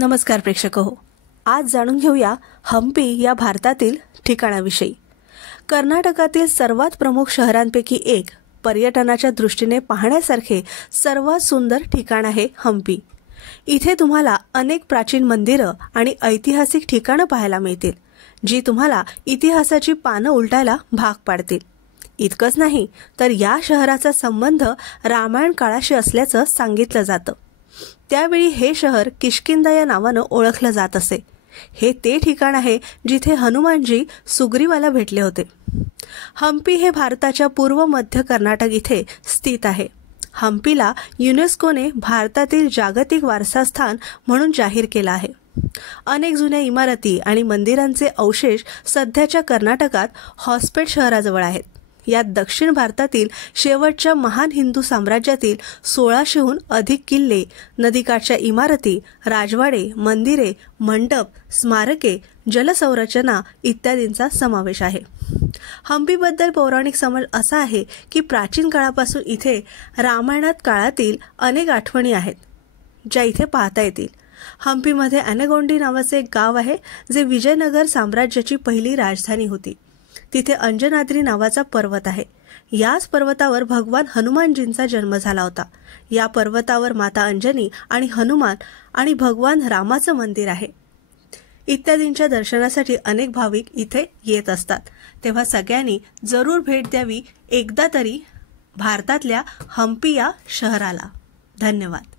नमस्कार प्रेक्षको, आज जाणून घेऊया हम्पी या भारतातील ठिकाणाविषयी। कर्नाटकातील सर्वात प्रमुख शहरांपैकी एक, पर्यटनाच्या दृष्टीने पाहण्यासारखे सर्वात सुंदर ठिकाण आहे हम्पी। इथे तुम्हाला अनेक प्राचीन मंदिरं आणि ऐतिहासिक ठिकाणं पाहायला मिळतील, जी तुम्हाला इतिहासाची पानं उलटायला भाग पाडतील। इतकंच नाही तर या शहराचा संबंध रामायण काळाशी असल्याचं सांगितलं जातं। त्यावेळी हे शहर किष्किंधा या नावानं ओळखलं जात असे। हे ते ठिकाण आहे जिथे हनुमानजी सुग्रीवाला भेटले होते। हम्पी हे भारताच्या पूर्व मध्य कर्नाटक इथे स्थित आहे। हम्पीला युनेस्कोने भारतातील जागतिक वारसा स्थान म्हणून जाहीर केलं आहे। अनेक जुन्या इमारती आणि मंदिरांचे अवशेष सध्याच्या कर्नाटकात हॉस्पेट शहराजवळ आहेत। यात दक्षिण भारतातील शेवटच्या महान हिंदू साम्राज्यातील 1600हून अधिक किल्ले, नदीकाठच्या इमारती, राजवाडे, मंदिरे, मंडप, स्मारके, जलसंरचना इत्यादींचा समावेश आहे। हम्पीबद्दल पौराणिक समज असा आहे की प्राचीन काळापासून इथे रामायणात काळातील अनेक आठवणी आहेत, ज्या इथे पाहता येतील। हम्पीमध्ये अनेगोंडी नावाचे एक गाव आहे, जे विजयनगर साम्राज्याची पहिली राजधानी होती। तिथे अंजनाद्री नावाचा पर्वत आहे। याच पर्वतावर भगवान हनुमानजींचा जन्म झाला होता। या पर्वतावर माता अंजनी आणि हनुमान आणि भगवान रामाचं मंदिर आहे। इत्यादींच्या दर्शनासाठी अनेक भाविक इथे येत असतात। तेव्हा सगळ्यांनी जरूर भेट द्यावी एकदा तरी भारतातल्या हम्पी या शहराला। धन्यवाद।